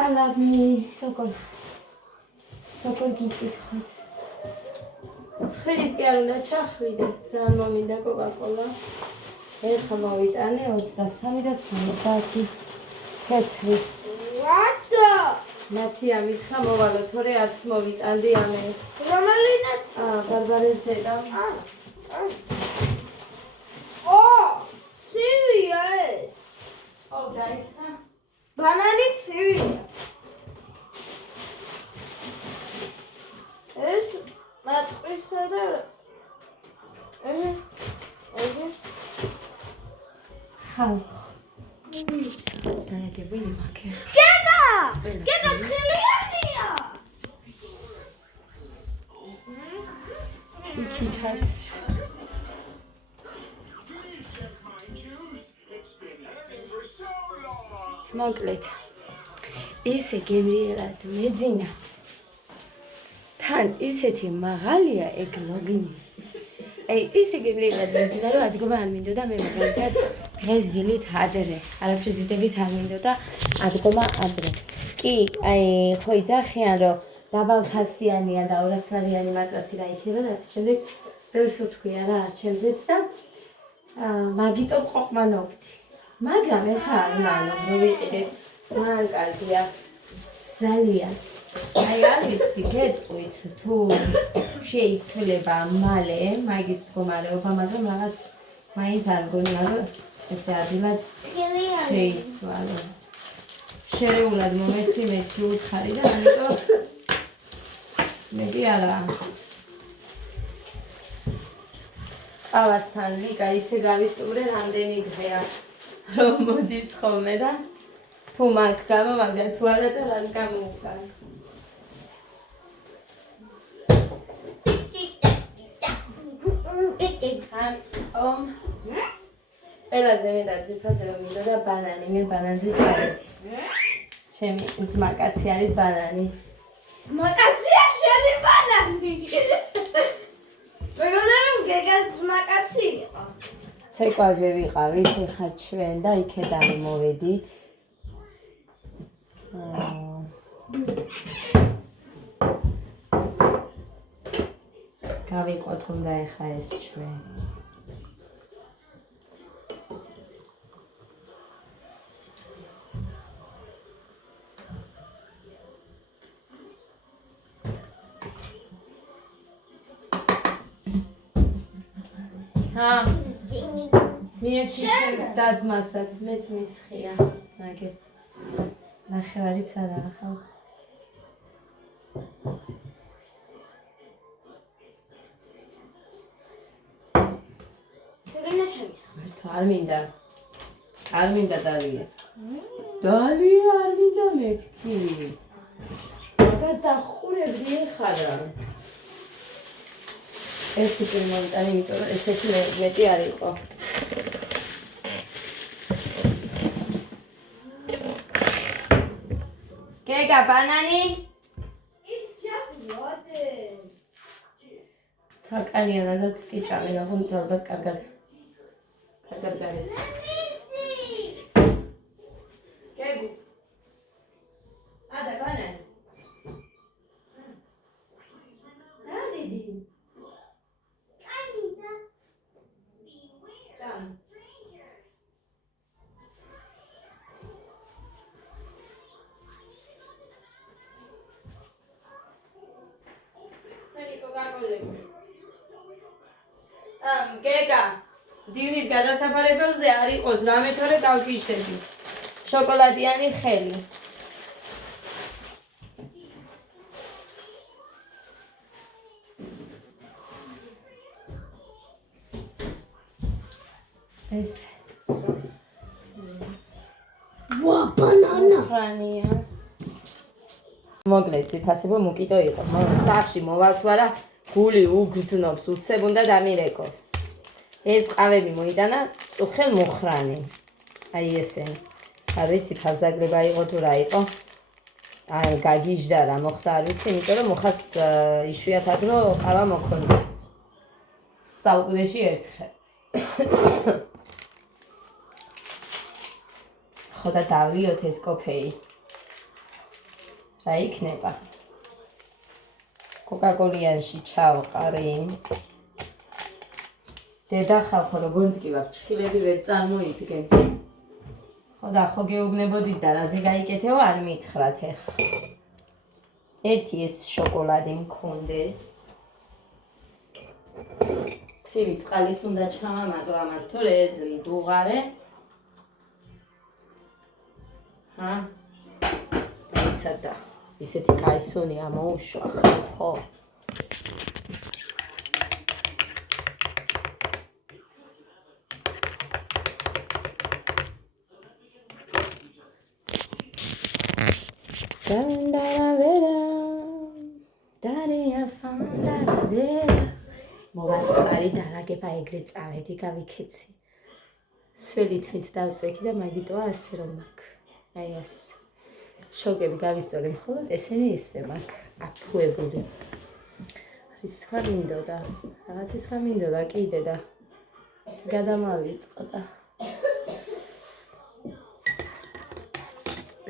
სალამი, როგორ გიკითხოთ? ცხრილით კი არ უნდა ჩახვიდე, ძალიან მომინდა კოკა-კოლა. ეხლა მოვიტანე 23 და 70 თეთრის. რატო? ნაცია მითხრა მოვალო, თორე არც მოვიტანდი ამებს. რომელი ნაცია? ბარბარეს დედა. ცივია ეს. დაიცა. ბანანი ცივია. ეს მაწყისა და ხალხ. დაგებული მაქე. გეგა თხილიანია. იქითაც მოკლედ ისე გემრიელად მეძინა თან ისეთი მაღალია ეგ ლოგინი ისე გემრიელად მეძინა რომ ადგომა არ მინდოდა მე მაგალითად დღეს დილით ადრე არაფრის იდებით არ მინდოდა ადგომა ადრე კი ხო იძახიან რომ დაბალფასიანია და 200 ლარიანი მატრასი რა იქნება და ასე შემდეგ ბევრს უთქვია რა ჩემზეც და მაგიტო ყოყმანობდი მაგრამ ეხლა არ ვნანობ რომ ვიყიდე ძალიან კარგია ძალიან არ ვიცი გეტყვით თუ შეიძლება მალე მაგის მდგომარეობა მაგრამ რაღაც მაინც არ მგონია რომ ესე ადვილად შეიცვალოს შერეულად მომეცი მეთქი უთხარი და ამიტომ მედი არა ყავასთან ლიკა ისე გავისტუმრე რამდენი დღეა რომ მოდის ხოლმე და თუ მაგ გამო მაგრამ თუ არა და რას გამოვკან ყველაზე მეტად ძვირფასება მინდოდა ბანანი მე ბანანზე წავედი ჩემი ძმაკაცი არის ბანანი ძმაკაცია შენი ბანანი მეგონა რომ გეგას ძმაკაცი იყო ცეკვაზე ვიყავით ეხლა ჩვენ და იქედან მოვედით გავიყოთ უნდა ეხლა ეს ჩვენ მიეცი შენს დაძმასაც მეც მისხია ნაგე ნახევარიც არა ხალხ თებინა შემისხა არ მინდა დალია დალია არ მინდა მეთქი მაგას დახურებდი ეხარა ეს ტიპი მომიტანი იმიტომ რომ ესეთი მეტი არ იყო გეგა ბანანი It's just water თაკანია რადგან კი ჭამენა ხომ ალბათ კარგად გაეცა გეგუ ადა ბანანი გეგა დილის გადასაფარებელზე არ იყოს რამე თორე დავგიჟდები შოკოლადიანი ხელი ეს ვა ბანანა ხანია მოკლედ ციფასება მუკიტო იყო სახში მოვალ თუ არა გული უგრძნობს უცებ უნდა დამირეკოს ეს ყავები მოიტანა წუხელ მუხრანი აი ესენი არ ვიცი ფასდაგლება იყო თუ რა იყო აი გაგიჟდა რა მოხდა არ ვიცი იმიტომ რომ მუხას იშვიათად რომ ყავა მოქონდეს საუკუნეში ერთხელ ხო და დავლიოთ ეს კოფეი რა იქნება? კოკაკოლიანში ჩავყარი. დედა ხალხო როგორ მდგივარ, ჩხილები ვერ წარმოიდგენ. ხო და ხო გეუბნებოდით და რაზე გაიკეთეო არ მითხრათ ეხლა. ერთი ეს შოკოლადი მქონდეს. ცივი წყალიც უნდა ჩამამატო ამას, თორე ეს მდუღარე. იცოდა, ისეთი კაისონი ამოუშვა ხო? მოვასწარი და რაგება ეგრე წავედი გავიქეცი. სველი თვით დავწექი და მაგიტოა ასე რომ მაქვს. აი ასე. შოკები გავისწორი მხოლოდ ესენი ისე მაქვს აფუებული. არის სხვა მინდოდა, რაღაცი სხვა მინდოდა კიდე და გადამავიწყო და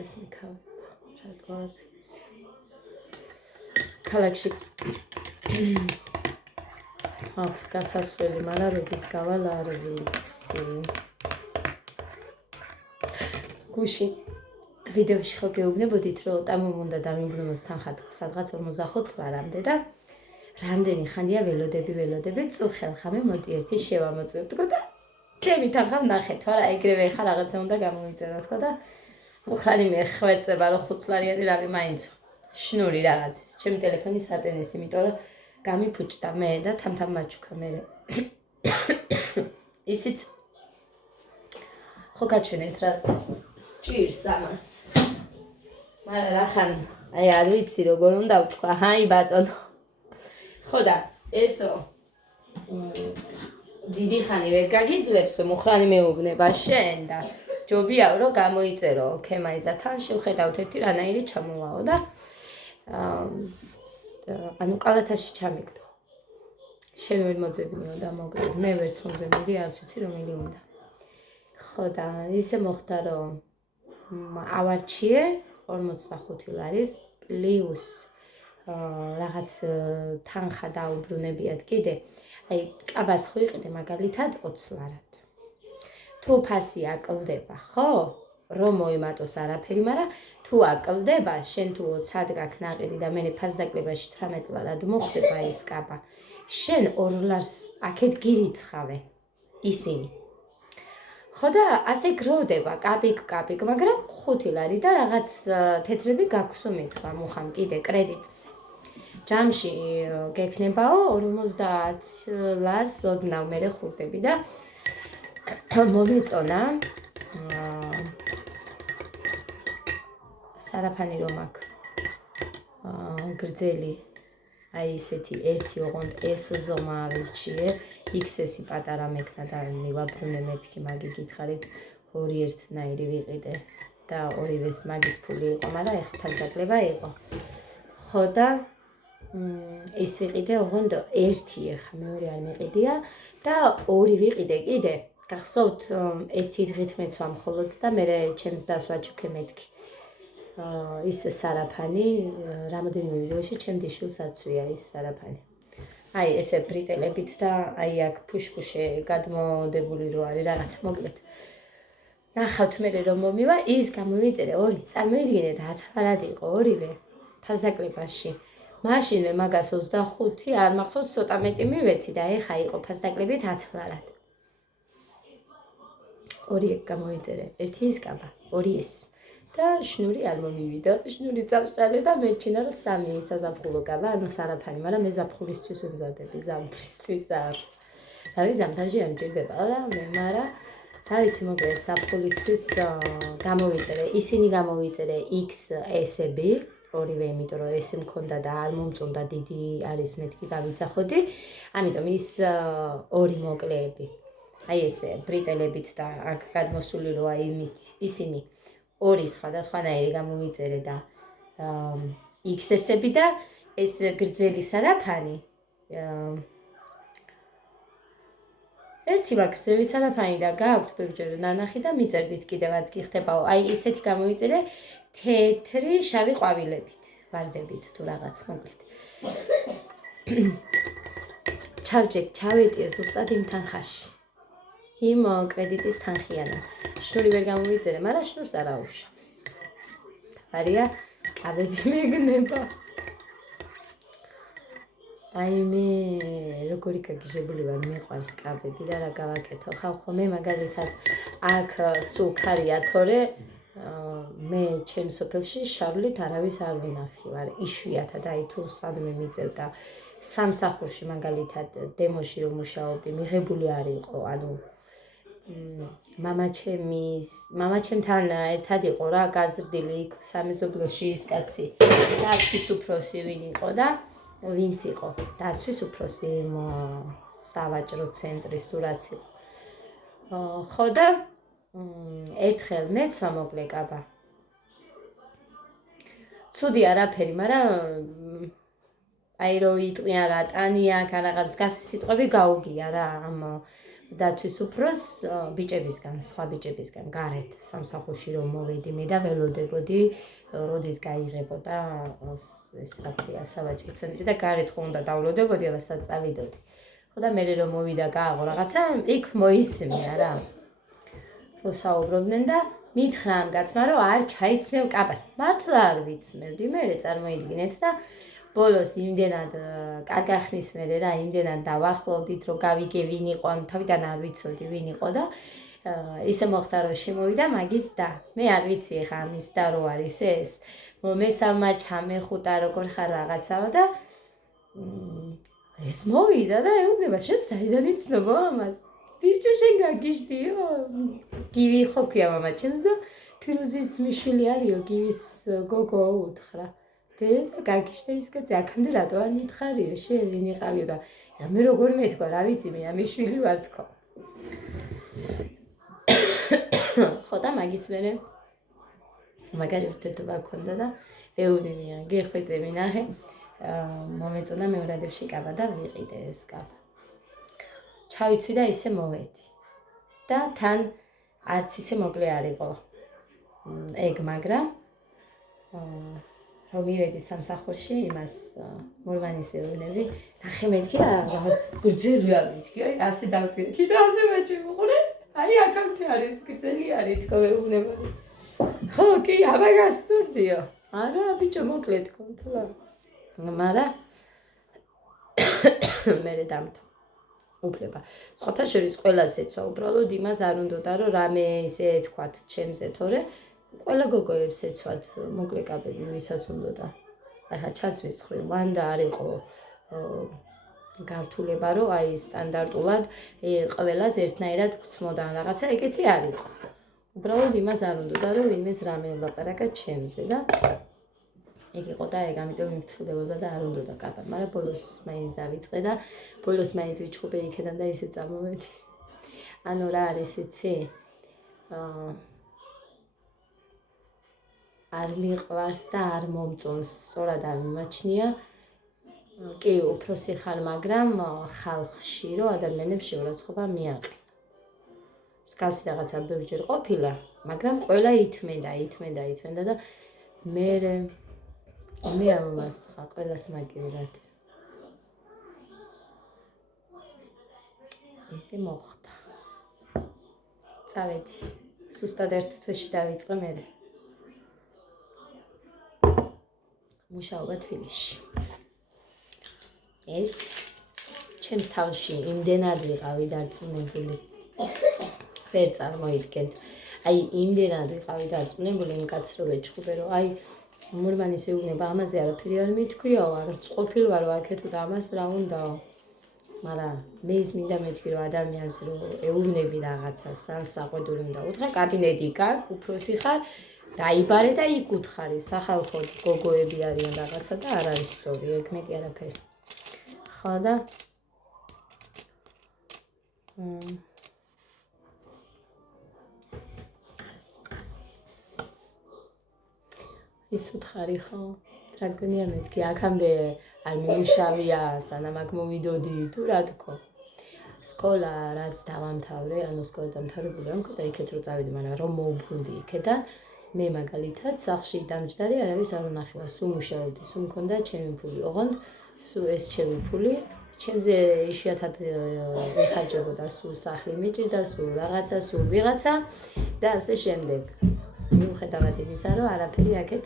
ეს მიქავა. რატო არ ვიცი. ქალაქში აქვს გასასვლელი, მაგრამ როდის გავალ არ ვიცი. გუში ვიდეოში ხო გეუბნებოდით, რომ ტამომ უნდა დავიმბრუნოს თანხად სადღაც 45 ლარამდე და რამდენი ხანია ველოდები, წუხელ ხამე მოდი ერთი შევამოწევ თქო და ჩემი თანხა ნახეთ, არა ეგრევე ხა რაღაცა უნდა გამომიწერო თქო და მუხრანი მეხვეწება რომ 5 ლარიანი რამე მაინც შნური რაღაც. ჩემი ტელეფონი სატენეს, იმიტომ რომ გამიფუჭდა მე და თამთამ მაჩუქა მე. ისიც ხო გაჩვენეთ რა სჭირს ამას. მაგრამ ახან აი არ ვიცი როგორ უნდა ვთქვა, აი ბატონო. ხო და ესო დიდი ხანი ვერ გაგიძლებსო, მუხრანი მეუბნება შენ და ჯობია რომ გამოიწერო ქემაიზა თან შევხედავთ ერთი რანაირი ჩამოვაო და ანუ კალათაში ჩამიგდო. შენ ვერ მოძებნიო და მოგდებ. მე ვერც მომძებნდი, არც ვიცი რომელი უნდა. ხო და ისე მოხდა რომ ავარჩიე 45 ლარის პლუს რაღაც თანხა დაუბრუნებიათ კიდე. აი კაბას ხო იყიდე მაგალითად 20 ლარად. თუ ფასი აკლდება, ხო? რომ მოიმატოს არაფერი, მაგრამ თუ აკლდება, შენ თუ 20-ად გაქვს ნაყიდი და მე ფასდაკლებაში 18 ლარად მოხდება ეს კაბა. შენ 2 ლარს აქეთ გირიცხავე ისინი. ხო და ასე გროვდება კაპიკ, მაგრამ 5 ლარი და რაღაც თეთრები გაქვსო მითხრა მუხამ კიდე კრედიტზე. ჯამში გექნებაო 50 ლარს ოდნავ მე ხურდები და მომეწონა სარაფანი რომ აქვს გრძელი აი ესეთი ერთი ოღონდ ეს ზომა ავირჩიე XS-ი პატარა მექნა და მივაბრუნე მეთქი მაგი გითხარით 2 ერთნაირი ვიყიდე და ორივეს მაგის ფული იყო, მაგრამ ეხლა ფასდაკლება იყო. ხო და ის ვიყიდე ოღონდ ერთი ეხლა მეორე არ მეყიდია და 2 ვიყიდე კიდე. გახსოვთ ერთი დღით მეცვა მხოლოდ და მე ჩემს დასვაჩუქე მეთქი. ის სარაფანი რამოდენიმე ვიდეოში ჩემ დიშვილს აცვია ის სარაფანი. აი ესე ბრიტელებით და აი აქ ფუშფუშე გადმოდებული რო არის რაღაცა მოკლედ. ნახავთ მე რომ მომივა ის გამოვიწერე 2. წარმოიდგინეთ 10 ლარად იყო ორივე ფასდაკლებაში. მაშინ მე მაგას 25 არ მახსოვს ცოტა მეტი მივეცი და ეხა იყო ფასდაკლებით 10 ლარად. 2 გამოვიწერე. ერთი ის კაბა, 2 ეს. და შნური არ მომივიდა. შნური წავშალე და მეჩინა რომ 3 საზაფხულო კაბა, ანუ სარაფანი, მაგრამ მე ზაფხულისთვის ვმზადები, ზამთრისთვის არ. რავი, ზამთარში არ მჭირდება რა, მე მაგრამ რა ვიცი მოკლედ ზაფხულისთვის გამოვიწერე. ისინი გამოვიწერე XS-ები, ორივე, იმიტომ რომ ეს მქონდა და არ მომწონდა დიდი არის მეთქი გავიძახოდი. ამიტომ ის 2 მოკლეები. აი ესე ბრიტელებით და აქ გადმოსული როა იმით ისინი 2 სხვადასხვანაირი გამოვიწერე და XS-ები და ეს გრძელი სარაფანი. ერთი გრძელი სარაფანი და გააქვთ ბევრჯერ ნანახი და მიწერდით კიდევაც გიხდებაო. აი ესეთი გამოვიწერე თეთრი შავი ყვავილებით. ვარდებით თუ რაღაც მოკლედ. ჩავეტიე ზუსტად იმ თანხაში. იმ კრედიტის თანხიანად. შნური ვერ გამოვიწერე, მაგრამ შნურს არ აუშავს. არია კაბები მეგნება. აი მე როგორი გაგიჟებული ვარ, მიყვარს კაბები და რა გავაკეთო. ხალხო მე მაგალითად აქ სულქარია თორე მე ჩემს სოფელში შარლით არავის არ ვინახი ვარ. იშვიათად აი თუ სადმე მიწევდა სამსახურში მაგალითად დემოში რომ მუშაობდი, მიღებული არ იყო, ანუ მამაჩემთან ერთად იყო რა გაზრდილი იქ სამეზობლოში ის კაცი დაცვის უფროსი ვინ იყო და ვინც იყო დაცვის უფროსი სავაჭრო ცენტრის თუ რაც იყო ხო და ერთხელ მეცვა მოკლე კაბა ცუდი არაფერი მაგრამ აი რო იტყვიან რა ტანია რაღაცა გასი სიტყვები გაუგია რა ამ დაცვის უფროს ბიჭებისგან, სხვა ბიჭებისგან გარეთ სამსახურში რომ მოვედი მე და ველოდებოდი როდის გაიღებოდა ეს რა ქვია სავაჭრო ცენტრი და გარეთ ხო უნდა დავლოდებოდი რასაც წავიდოდი. ხო და მე რომ მოვიდა გააღო რაღაცა იქ მოისმია რა. რო საუბრობდნენ და მითხრა ამ კაცმა რომ არ ჩაიცმევ კაბას. მართლა არ ვიცმევდი მე წარმოიდგინეთ და ბოლოს იმდენად კარგახნის მერე რა იმდენად დავახლოვდით რომ გავიგე ვინ იყო ან თავიდან არ ვიცოდი ვინ იყო და ისე მოხდა რომ შემოვიდა მაგის და მე არ ვიცი ეხა ამის და რო არის ეს მესამმა ჩამეხუტა როგორ ხარ რაღაცაო და ეს მოვიდა და ეუბნება შენ საიდან იცნობო ამას ბიჭო შენ გაგიჟდიო გივი ხო ქვია მამა ჩემს და ფირუზის ძმისშვილი არისო გივის გოგო უთხრა და გაგიჟდა ის კაცი აქამდე რატო არ მითხარიო შენ ვინ იყავიო და მე როგორ მეთქვა რა ვიცი მე ამის შვილი ვარ თქო ხო და მაგის მერე მაგარი ურთიერთობა გქონდა და ეუბნებია გეხვეწე მინახე მომეწონა მეორადებში კაბა და ვიყიდე ეს კაბა ჩავიცვი და ისე მოვედი და თან არც ისე მოკლე არ იყო ეგ მაგრამ რომ მივედი სამსახურში იმას მურვანის ეუბნები ნახე მეთქი რა გრძელი არ მეთქი აი ასე დავტირე და ასე მაჩემოყურე აი აქამდე არის გრძელი არის თქო ეუბნებოდი ხო კი აბა გასწორდიო არა ბიჭო მოკლე თქო თლა მაგრამ მე დამთო უფლება სხვათა შორის ყველას ეცვა უბრალოდ იმას არ უნდოდა რომ რამე ისე თქვათ ჩემზე თორე ყველა გოგოებს ეცვათ მოკლე კაბები ვისაც უნდოდა ახლა ჩაცვის ხრი ვანდა არ იყო გართულება რომ აი სტანდარტულად ყველას ერთნაირად გწმოდა რაღაცა ეგეთი არ იყო უბრალოდ იმას არ უნდოდა რომ იმეს რამე ელაპარაკა ჩემზე და ეგ იყო და ეგ ამიტომ მიფრთხილებოდა და არ უნდოდა კაბა მაგრამ ბოლოს მაინც დავიწყე და ბოლოს მაინც ვიჩხუბე იქიდან და ისე წამოვედი ანუ რა არის იცი არ მიყვარს და არ მომწონს სწორად არ მიმაჩნია კი უფროსი ხარ მაგრამ ხალხში რომ ადამიანებს შეურაცხყოფა მიაყენა მსგავსი რაღაცა ბევრჯერ ყოფილა მაგრამ ყველა ითმენდა და მე ამასხა ყველას მაგივრად ესე მოხდა წავედი სუსტად ერთ თვეში დავიწყე მე მუშაობა თბილისში ეს ჩემს თავში იმდენად ვიყავი დარწმუნებული ვერ წარმოიდგენთ აი იმდენად ვიყავი დარწმუნებული იმ კაცს რომ ეჩხუბე რომ აი მურმანის ეუბნება ამაზე არაფერი არ მითქვიაო არც ყოფილვარო აქეთო და ამას რა უნდაო მაგრამ მე ის მინდა მეთქი რომ ადამიანს რომ ეუბნები რაღაცას ან საყვედური უნდა უთხრა კაბინეტი გაქვს უფროსი ხარ დაიბარე და იქ უთხარი სახალხო გოგოები არიან რაღაცა და არ არის სწორი ეგ მეტი არაფერი ხო და ის უთხარი ხო რა გონია მეთქი აქამდე არ მიუშავია სანამ აქ მოვიდოდი თუ რა თქო სკოლა რაც დავამთავრე ანუ სკოლა დამთავრებული არ მქონდა იქეთ რომ წავიდი მაგრამ რომ მოვუბრუნდი იქიდან მე მაგალითად სახლში დამჯდარი არავის არ უნახება, სულ მუშაობდი, სულ მქონდა ჩემი ფული. ოღონდ სულ ეს ჩემი ფული ჩემზე იშვიათად ეხარჯებოდა, სულ სახლი მიჭირდა, სულ რაღაცა, სულ ვიღაცა და ასე შემდეგ. მიუხედავად იმისა, რომ არაფერი აქეთ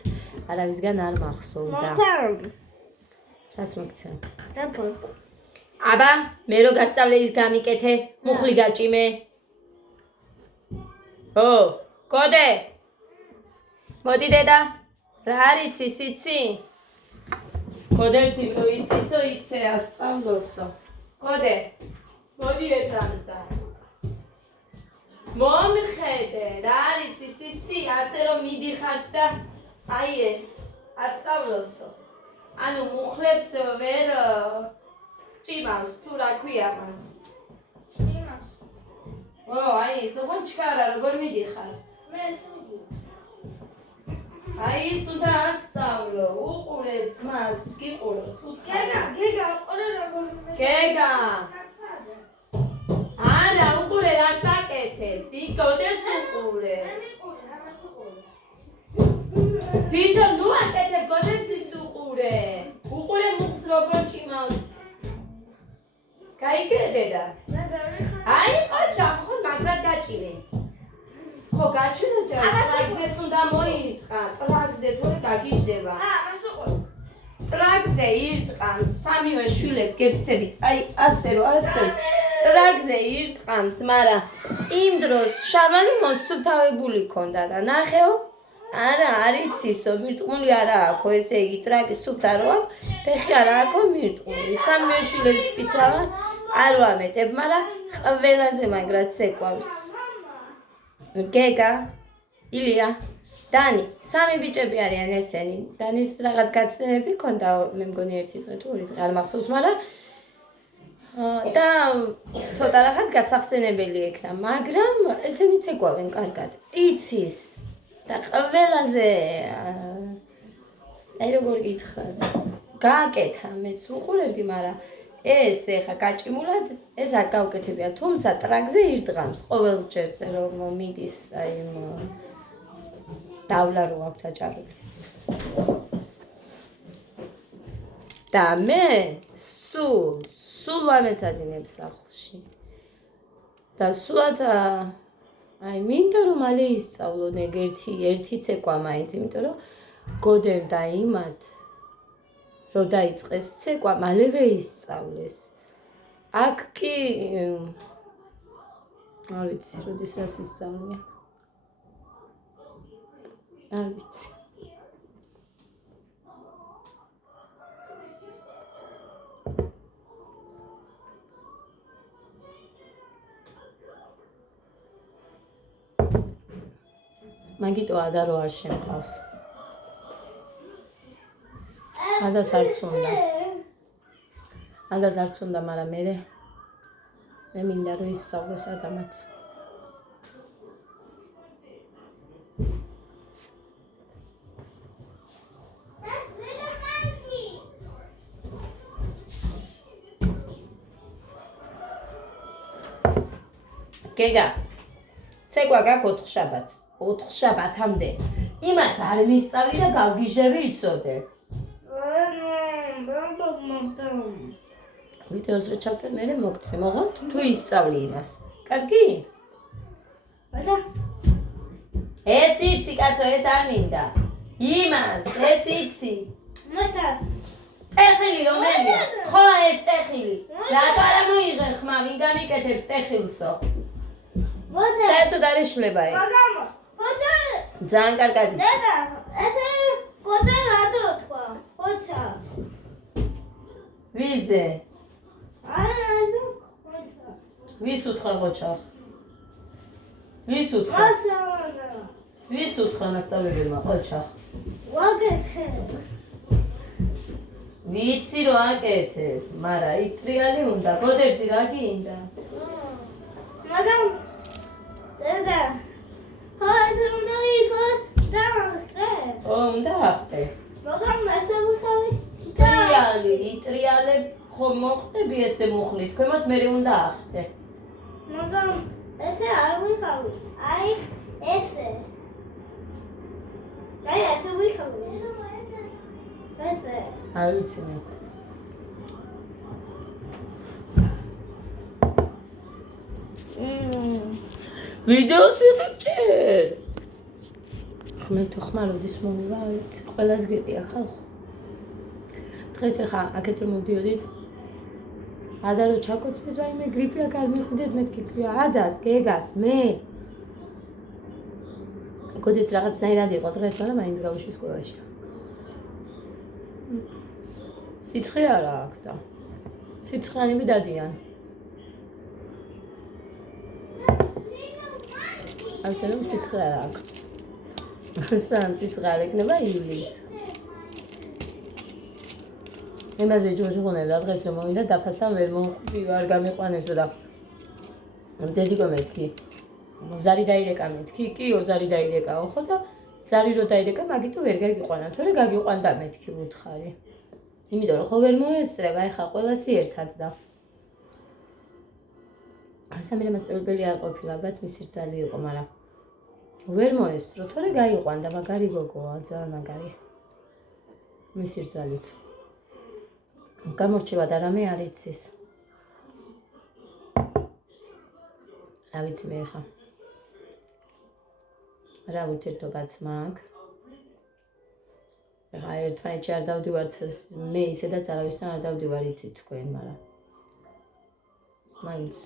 არავისგან არ მახსოვდა. რას მოგცემ? აბა, მე რო გასწავლეის გამიკეთე, მუხლი გაჭიმე. ო, კოდე. მოდი დედა, რა არის იცი? კოდერცი რო იცისო, ისე ასწავლოსო. კოდე, მოდი ეცამსდა. მომხედე, რა არის იცი, ასე რომ მიდიხართ და აი ეს ასწავლოსო. ანუ მუხლებს ვერ ჭიმავს, თუ რა ქვია მას. ჭიმავს. ო, აი ეს, ოღონდ ჩქარა, როგორ მიდიხარ? მე სუდი. აი ის უნდა ასწავლო, უყურე ძმას, გიყუროს, უთხრა. გეგა, ყურე როგორ გეგა. არა, უყურე რას აკეთებს, იქ გოდეს უყურე. მე მიყურე, ამას უყურე. ბიჭო, ნუ აკეთებ, გოდეცის უყურე. უყურე მუხს როგორ ჭიმავს. გაიგე დედა? მე ბევრი ხანი. აი, ყოჩა, ხო მაგრად გაჭირე. ხო, გაჩვენო ჯერ, ტრაგზეც უნდა მოირტყა, ტრაგზე თორე გაგიждდება. ამას უყურე. ტრაგზე ირტყამს სამივე შვილებს გეფიცებით, აი ასე რომ ასწევს. ტრაგზე ირტყამს, მაგრამ იმ დროს შარვანი მოსუფთავებული ქონდა და ნახეო? არა, არ იცისო, მირტყმული არა აქვს, ესე იგი ტრაგის სუფთა რო აქვს, ფეხი არა აქვს მირტყმული. სამივე შვილებს პიცავა არ ვამეტებ, მაგრამ ყველაზე მაგრად ცეკვავს. გეგა, ილია, დანი, სამი ბიჭები არიან ესენი. დანის რაღაც გაცნებები ქონდა, მე მგონი ერთი დღე თუ ორი დღე არ მახსოვს, მაგრამ და ცოტა რაღაც გასახსენებელი ექნა, მაგრამ ესენი ცეკვავენ კარგად. იცის და ყველაზე აი როგორ გითხრათ, გააკეთა, მეც უყურებდი, მაგრამ ეს ეხა გაჭიმულად ეს არ გავკეთებია, თუმცა ტრაგზე ირტყამს ყოველ ჯერზე რომ მიდის აი დავლა რო აქვს აჭარულის. და მე სულ ვამეცადინებ სახლში. და სულაც აი მინდა რომ მალე ისწავლონ ეგ ერთი ცეკვა მაინც, იმიტომ რომ გოდევდა იმათ რომ დაიწყეს ცეკვა, მალევე ისწავლეს. აქ კი არ ვიცი, როდის რას ისწავლია. არ ვიცი. მაგიტო ადა რო არ შემყავს. ადას არც უნდა. ადას არც უნდა, მაგრამ მე მინდა რომ ისწავლოს ადამიანს. გეგა, ცეკვა გაქვს 4 შაბათს. 4 შაბათამდე. იმას არ მისწავლი და გავგიჟები იცოდე. ვიდეოს რო ჩავწერ, მე მოგცემ, ოღონდ თუ ისწავლი იმას. კარგი? ვადა. ეს იცი, კაცო, ეს არ მინდა. იმას, ეს იცი. მოთა. ტეხილი რომელია? ხო, ეს ტეხილი. რატო არ მოიღე ხმა, ვინ გამიკეთებს ტეხილსო? მოთა. საერთოდ არ ეშლება ეგ. მაგამ. მოთა. ძალიან კარგად. დედა, ესე კოცა რატო თქვა? მოთა. ვიზე? არა, მოთა. ვის უთხრა ოჩახ? ვის უთხრა? მასალა. ვის უთხრა მასწავლებელმა ოჩახ? ვაკეთე. ვიცი რომ აკეთებ, მაგრამ იტრიალი უნდა, გოდერძი რა გინდა? მაგამ დედა. ჰაი, უნდა იყოს და ხე. ო, უნდა ახტე. მაგამ მასავიქავი. იტრიალებ ხომ მოხდები ესე მუხლით, ქვემოთ მე უნდა ახტე. მაგამ ესე არ ვიქავი. აი, ესე. აი ასე ვიხავდი. ასე. არ ვიცი მე. ვიდეოს ვიყიჭერ. ხმე თუ ხმაროდის მომივა, ვიცი, ყველას გიყია ხალხო. დღეს ახლა აქეთ რომ მოვდიოდით. ადა რო ჩაკოცდეს, ვაიმე გრიპი აქ არ მიხვდეთ მეთქი. ადას, გეგას, მე. გოდის რაღაცნაირად იყო დღეს, მაგრამ მაინც გავუშვი სკოლაში. სიცხე არა აქვს და სიცხეანები დადიან. ასე რომ სიცხე არა აქვს. სამ სიცხე არ ეკნება ივლის. იმაზე ჯოჯღუნებდა დღეს რომ მოვიდა დაფასთან ვერ არ გამიყვანესო და დედიკო მეთქი. ზარი დაირეკა მეთქი, კიო ზარი დაირეკაო ხო და ზარი რო დაირეკა მაგითო ვერ გაგიყვანა, თორე გაგიყვანდა მეთქი უთხარი. იმიტომ რომ ხო ვერ მოესწრება, ეხა ყველასი ერთად და სამი მასწავლებელი არ ყოფილა, ალბათ მისი რძალი იყო, მაგრამ ვერ მოესწრო, თორე გაიყვანდა, მაგარი გოგოა, ძალიან მაგარი. მისი რძალით. გამორჩევა და რამე არ იცის. რა ვიცი მე ხა. რა ურთიერთობაც მაქვს. ეხა ერთმანეთში არ დავდივართ, მე ისედაც არავისთან არ დავდივარ, იცით თქვენ, მაგრამ მაინც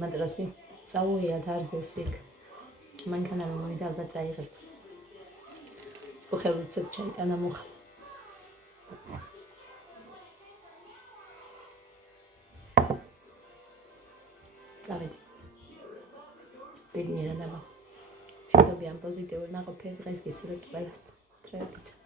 Madrasi, წავუია დარდევს იქ. მანქანა რომ მოვიდა ალბათ წაიღებ. წუხებით ჩაიტანა მუხა. წავედი. ბედნიერად აბა. შედობიან პოზიტიურ ნაყოფიერს დღეს გისურვებთ ყველას. დროებით.